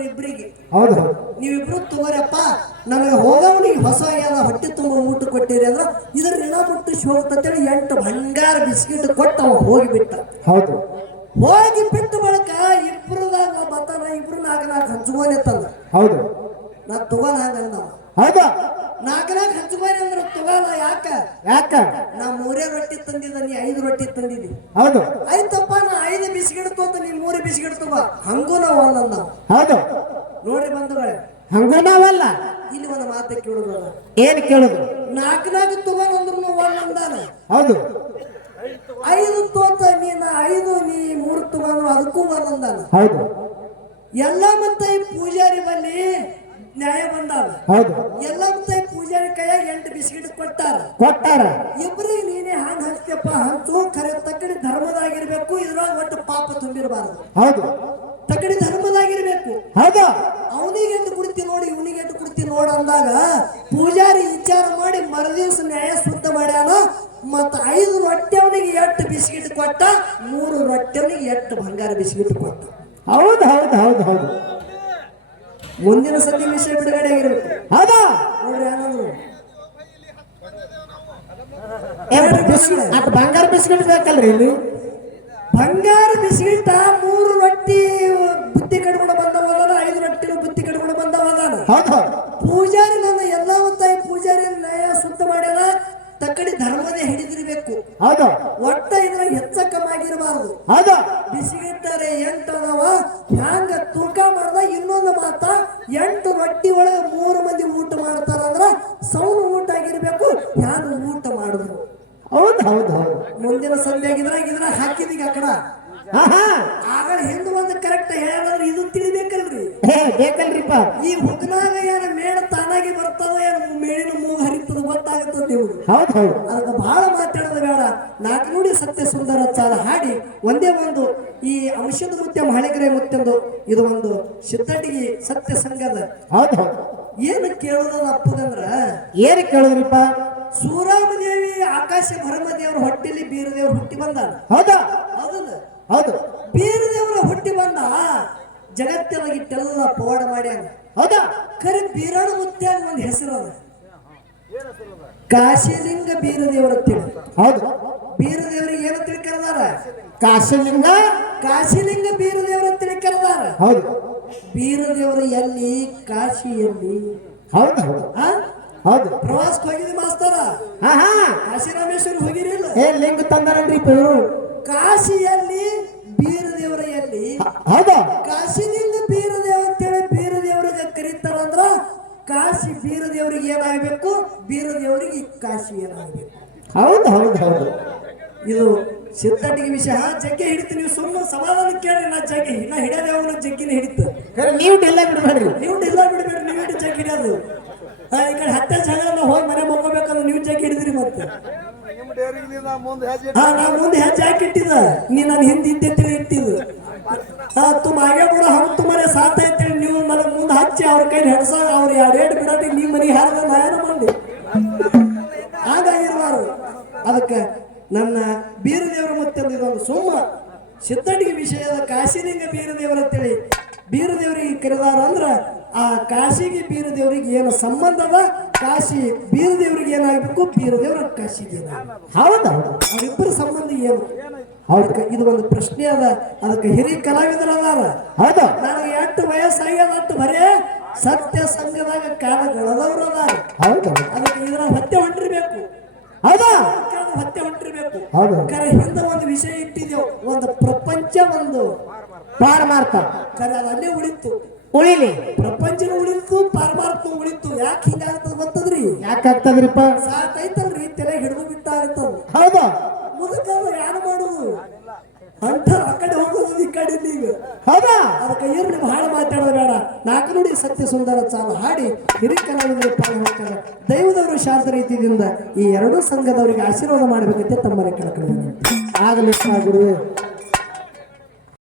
ಇಬ್ರಿಗೆ ಹೌದು. ನೀವಿಬ್ರು ತಗೋರಪ್ಪ ನನಗೆ ಹೋಗವನಿಗೆ ಹೊಸ ಆಗ್ಯಾದ ಹೊಟ್ಟೆ ತುಂಬ ಊಟ ಕೊಟ್ಟಿರಿ ಅಂದ್ರೆ ಇದ್ರ ಋಣ ಬಿಟ್ಟು ಹೇಳಿ ಎಂಟು ಬಂಗಾರ ಬಿಸ್ಕಿಟ್ ಕೊಟ್ಟು ಅವ ಹೋಗಿಬಿಟ್ಟ. ಹೌದು. ಹೋಗಿ ಬಿಟ್ಟ ಬಳಿಕ ಇಬ್ರದಾಗ ಬತ್ತಾನ ಇಬ್ರು ನಾಲ್ಕು ನಾಲ್ಕು ತಂದ. ಹೌದು. ನಾ ತಗೋನ ಹಂಗಂದವ. ಹೌದು. ನಾಲ್ಕನಾಗ ನಾಲ್ಕು ಹಂಚ್ಕೋನೆ ಅಂದ್ರೆ ತಗೋಲ್ಲ ಯಾಕ? ಯಾಕ? ನಾ ಮೂರೇ ರೊಟ್ಟಿ ತಂದಿದ್ದ ನೀ ಐದು ರೊಟ್ಟಿ ತಂದಿದ್ದಿ ಹೌದು. ಆಯ್ತಪ್ಪ ನಾ ಐದು ಬಿಸ್ಕಿಟ್ ಅಂತ ನೀ ಮೂರು ಬಿಸ್ಕಿಟ್ ತಗೋ. ಹಂಗೂ ನಾವು ಒಂದೊಂದ ಹೌದು. ನೋಡ್ರಿ ಬಂಧುಗಳೇ. ಹಂಗೂ ನಾವಲ್ಲ ಇಲ್ಲಿ ಒಂದು ಮಾತು ಕೇಳುದು ಏನ್ ಕೇಳುದು? ನಾಲ್ಕನಾಗ ನಾಲ್ಕು ತಗೊಂಡ್ರು ಒಂದೊಂದಾನ ಹೌದು. ಐದು ತೋತ ನೀನ ಐದು ನೀ ಮೂರು ತಗೊಂಡ್ರು ಅದಕ್ಕೂ ಒಂದೊಂದಾನ ಹೌದು. ಎಲ್ಲ ಮತ್ತೆ ಈ ಪೂಜಾರಿ ಬಲ್ಲಿ ನ್ಯಾಯ ಬಂದಾವ ಹೌದು. ಎಲ್ಲಂತೆ ಪೂಜಾರಿ ಕೈಯಾಗ ಎಂಟು ಬಿಸ್ಕಿಟ್ ಕೊಟ್ಟಾರ. ಕೊಟ್ಟಾರ. ಇಬ್ರಿಗೆ ನೀನೇ ಹಾನ್ ಹಂಚ್ತಪ್ಪ ಹಂಚು ಖರೆ ತಕ್ಕಡಿ ಧರ್ಮದಾಗಿರ್ಬೇಕು ಇದ್ರೊಳಗೆ ಒಟ್ಟು ಪಾಪ ತುಂಬಿರಬಾರದು. ಹೌದು. ತಕ್ಕಡಿ ಧರ್ಮದಾಗಿರ್ಬೇಕು. ಹೌದು. ಅವನಿಗೆ ಎಂಟು ಕುಡ್ತಿ ನೋಡಿ ಇವನಿಗೆ ಎಂಟು ಕುಡ್ತಿ ನೋಡ ಅಂದಾಗ ಪೂಜಾರಿ ವಿಚಾರ ಮಾಡಿ ಮರದಿವಸ ನ್ಯಾಯ ಶುದ್ಧ ಮಾಡ್ಯಾನ ಮತ್ತ ಐದು ರೊಟ್ಟೆ ಅವನಿಗೆ ಎಂಟು ಬಿಸ್ಕಿಟ್ ಕೊಟ್ಟ ಮೂರು ರೊಟ್ಟೆ ಅವನಿಗೆ ಎಂಟು ಬಂಗಾರ ಬಿಸ್ಕಿಟ್ ಕೊಟ್ಟ. ಹೌದು ಹೌದು ಹೌದು ಹೌದು. ಮುಂದಿನ ಸನ್ನಿವೇಶ ಬಿಡುಗಡೆ ಆಗಿರ್ಬೇಕು ಹೌದಾ? ನೋಡ್ರಿ ಅಟ್ ಬಂಗಾರ ಬಿಸ್ಕಿಟ್ ಬೇಕಲ್ರಿ ಇಲ್ಲಿ? ಬಂಗಾರ ಬಿಸ್ಕಿಟ್ ಮೂರು ರೊಟ್ಟಿ ಬುತ್ತಿ ಕಟ್ಕೊಂಡು ಬಂದವಲ್ಲ ಐದು ರೊಟ್ಟಿ ಬುತ್ತಿ ಕಟ್ಕೊಂಡು ಬಂದವಲ್ಲ ಹೌದು. ಪೂಜಾರಿ ನನ್ನ ಎಲ್ಲ ಒತ್ತಾಯ ಪೂಜಾರಿ ತಕ್ಕಡಿ ಧರ್ಮದೇ ಹಿಡಿದಿರ್ಬೇಕು. ಹೌದು. ಒಟ್ಟ ಇದ್ರ ಹೆಚ್ಚ ಕಮ್ಮಿ ಆಗಿರಬಾರದು ಹೌದು. ಬಿಸಿಗಿಟ್ಟರೆ ಎಂಟು ಅದಾವ ಹ್ಯಾಂಗ ತೂಕ ಮಾಡ್ದ ಇನ್ನೊಂದು ಮಾತ ಎಂಟು ರೊಟ್ಟಿ ಒಳಗೆ ಮೂರು ಮಂದಿ ಊಟ ಮಾಡ್ತಾರಂದ್ರ ಸೌನು ಊಟ ಆಗಿರ್ಬೇಕು ಹ್ಯಾಂಗ ಊಟ ಮಾಡಿದ್ರು ಹೌದು ಹೌದು ಹೌದು. ಮುಂದಿನ ಸಂಜೆ ಇದ್ರಾಗ ಇದ್ರ ಹಾಕಿದೀಗ ಕಡ. ಆಗ ಹಿಂದೆ ಒಂದು ಕರೆಕ್ಟ್ ಹೇಳಂದ್ರೆ ಇದು ತಿಳಿಬೇಕಲ್ರಿ. ಬೇಕಲ್ರಿಪ್ಪ. ಈ ಹುಗ್ನಾಗ ಏನ ಮೇಣ ತಾನಾಗಿ ಬರ್ತದ ಏನ ಮೇಳಿನ ಮೂಗ ಹರಿತದ ಗೊತ್ತಾಗುತ್ತದ ನೀವು ಹೌದು ಹೌದು. ಅದಕ್ಕೆ ಬಹಳ ಮಾತಾಡೋದು ಬೇಡ. ನಾಲ್ಕು ನುಡಿ ಸತ್ಯ ಸುಂದರ ಚಾಲ ಹಾಡಿ ಒಂದೇ ಒಂದು ಈ ಅಂಶದ ಮುತ್ಯ ಮಹಳಿಗರೆ ಮುತ್ತೆಂದು ಇದು ಒಂದು ಸಿದ್ಧಟಿಗೆ ಸತ್ಯ ಸಂಘದ ಹೌದು ಹೌದು. ಏನು ಕೇಳೋದದ ಅಪ್ಪದಂದ್ರ? ಏನ್ ಕೇಳಿದ್ರಿಪ್ಪ? ಸೂರಾಮದೇವಿ ಆಕಾಶ ಭರಮದೇವ್ರ ಹೊಟ್ಟೆಲಿ ಬೀರದೇವ್ರ ಹುಟ್ಟಿ ಬಂದ ಹೌದಾ? ಹೌದಲ್ಲ? ಹೌದು. ಬೀರದೇವರ ಹುಟ್ಟಿ ಬಂದ ಜಗತ್ತಿನಾಗ ಇಟ್ಟೆಲ್ಲ ಪವಾಡ ಮಾಡ್ಯಾನ ಹೌದಾ? ಖರೆ ಬೀರಾಣ ಮುತ್ಯ ಒಂದು ಹೆಸರು ಅದ. ಕಾಶಿಲಿಂಗ ಬೀರದೇವರ ತಿಳಿ ಹೌದು. ಬೀರದೇವರಿಗೆ ಏನು ತಿಳ್ಕರದಾರ ಕಾಶಿಲಿಂಗ? ಕಾಶಿಲಿಂಗ ಬೀರದೇವರ ತಿಳ್ಕರದಾರ ಹೌದು. ಬೀರದೇವರು ಎಲ್ಲಿ ಕಾಶಿಯಲ್ಲಿ ಹೌದು ಹೌದು. ಆ? ಹೌದು. ಪ್ರವಾಸಕ್ಕೆ ಹೋಗಿದ್ವಿ ಮಾಸ್ತರ? ಹಾ ಹಾ ಕಾಶಿ ರಾಮೇಶ್ವರ ಹೋಗಿರಿಲ್ಲ ಏ ಲಿಂಗ ತಂದಾರನ್ರಿ ಇವರು ಕಾಶಿಯಲ್ಲಿ ಬೀರದೇವರ ಎಲ್ಲಿ ಹೌದು? ಕಾಶಿಲಿಂಗ ಬೀರದೇವ ಅಂತೇಳಿ ಬೀರದೇವರಿಗೆ ಕರೀತಾರಂದ್ರ ಕಾಶಿ ದೇವರಿಗೆ ಏನಾಗಬೇಕು? ಬೀರದೇವರಿಗೆ ಕಾಶಿ ಏನಾಗಬೇಕು. ಹೌದು ಹೌದು ಹೌದು. ಇದು ಸಿದ್ಧಟಿಗೆ ವಿಷಯ. ಜಗ್ಗೆ ಹಿಡಿತು ನೀವು ಸುಮ್ಮನೆ ಸಮಾಧಾನ ಕೇಳಿ ನಾ ಜಗ್ಗಿ ನಾ ಹಿಡಿಯೋದೇ ಅವನು ಜಗ್ಗಿನ ಹಿಡಿತು. ನೀವು ಡಿಲ್ಲ ಬಿಡಬೇಡ್ರಿ. ನೀವು ಇಲ್ಲ ಬಿಡಬೇಡಿ ನೀವು ಹಿಡಿ ಜಗ್ಗಿ ಹಿಡಿಯೋದು. ಈ ಕಡೆ ಹತ್ತೆ ಜಗಳ ಹೋಗಿ ಮನೆ ಮಕ್ಕೋಬೇಕಂದ್ರೆ ನೀವು ಜಗ್ಗಿ ಹಿಡಿದ್ರಿ ಮತ್ತೆ. ಹಾ ನಾ ಮುಂದೆ ಹೆಜ್ಜೆ ಹಾಕಿ ಇಟ್ಟಿದ ನೀ ನನ್ನ ಹಿಂದೆ ಹಿಂದೆ ತಿಳಿ ಇಟ್ಟಿದ್ದು. ಹಾ ತುಮ್ ಹಾಗೆ ಕೂಡ ಹಮ್ ತುಂಬಾನೇ ಸಾಥ ಐತೇಳಿ ನೀವು ನನಗೆ ಮುಂದೆ ಹಚ್ಚಿ ಅವ್ರ ಕೈ ಹೆಡ್ಸ ಅವ್ರ ಎರಡು ಏಟ್ ಬಿಡೋಟಿ ನಿಮ್ಮ ಮನೆ ಹಾರದ ನಾಯನ ಮಾಡಿ ಹಾಗಾಗಿರ್ಬಾರ್ದು. ಅದಕ್ಕೆ ನನ್ನ ಬೀರದೇವರ ಮತ್ತೆ ಇದೊಂದು ಸುಮ್ಮ ಸಿದ್ಧಟಿಗೆ ವಿಷಯದ ಕಾಶಿಲಿಂಗ ಬೀರದೇವರ ಅಂತೇಳಿ ಬೀರದೇವರಿಗೆ ಕರೆದಾರ ಅಂದ್ರ ಆ ಕಾಶಿಗೆ ಬೀರದೇವರಿಗೆ ಏನು ಸಂಬಂಧ ಅದ? ಕಾಶಿ ಬೀರದೇವರಿಗೆ ಏನಾಗಬೇಕು? ಬೀರದೇವ್ರ ಕಾಶಿಗೆ ಏನಾಗಬೇಕು. ಹೌದು ಹೌದು. ಅವರಿಬ್ಬರ ಸಂಬಂಧ ಏನು? ಹೌದು ಅದಕ್ಕೆ ಇದು ಒಂದು ಪ್ರಶ್ನೆ ಅದ. ಅದಕ್ಕೆ ಹಿರಿಯ ಕಲಾವಿದರು ಅದಾರ. ಹೌದು. ನನಗೆ ಎಷ್ಟು ವಯಸ್ಸಾಗ್ಯದ ಅಷ್ಟು ಬರೇ ಸತ್ಯ ಸಂಘದಾಗ ಕಾಲ ಗಳದವ್ರು ಅದಾರ. ಹೌದು. ಅದಕ್ಕೆ ಇದರ ಹತ್ಯೆ ಹೊಂಟಿರ್ಬೇಕು ಹೌದಾ. ಹತ್ಯೆ ಹೊಂಟಿರ್ಬೇಕು ಹೌದು. ಕರೆ ಹಿಂದೆ ಒಂದು ವಿಷಯ ಇಟ್ಟಿದ್ದೆವು. ಒಂದು ಪ್ರಪಂಚ ಒಂದು. ಪಾರಮಾರ್ಥ. ಕರೆ ಅದು ಅಲ್ಲೇ ಉಳಿತು. ಉಳಿಲಿ. ಪ್ರಪಂಚನೂ ಉಳಿತು ಪಾರಮಾರ್ಥ ಉಳಿತು. ಯಾಕೆ ಹಿಂಗಾಗ್ತದ ಗೊತ್ತದ್ರಿ? ಯಾಕಾಗ್ತದ್ರಿಪ್ಪ ಸಾಕೈತಲ್ರಿ ತಲೆ ಹಿಡಿದು ಬಿಟ್ಟಾಗತ್ತದ ಹೌದಾ? ಮುದುಕ ಯಾರು ಮಾಡುದು? ಅಂತ ಆ ಕಡೆ ಹೋಗೋದು ಈ ಕಡೆ ನೀವು ಈಗ ಹೌದಾ? ಅದಕ್ಕೆ ಇರ್ಲಿ ಬಹಳ ಮಾತಾಡೋದು ಬೇಡ. ನಾಲ್ಕು ನುಡಿ ಸತ್ಯ ಸುಂದರ ಚಾಲ ಹಾಡಿ ಹಿರಿ ಕಲಾವಿದರು ದೈವದವರು ಶಾಂತ ರೀತಿಯಿಂದ ಈ ಎರಡೂ ಸಂಘದವರಿಗೆ ಆಶೀರ್ವಾದ ಮಾಡಬೇಕಂತೆ ತಮ್ಮನೆ ಕೇಳ್ಕೊಂಡು ಆಗಲಿ ಗುರುವೇ.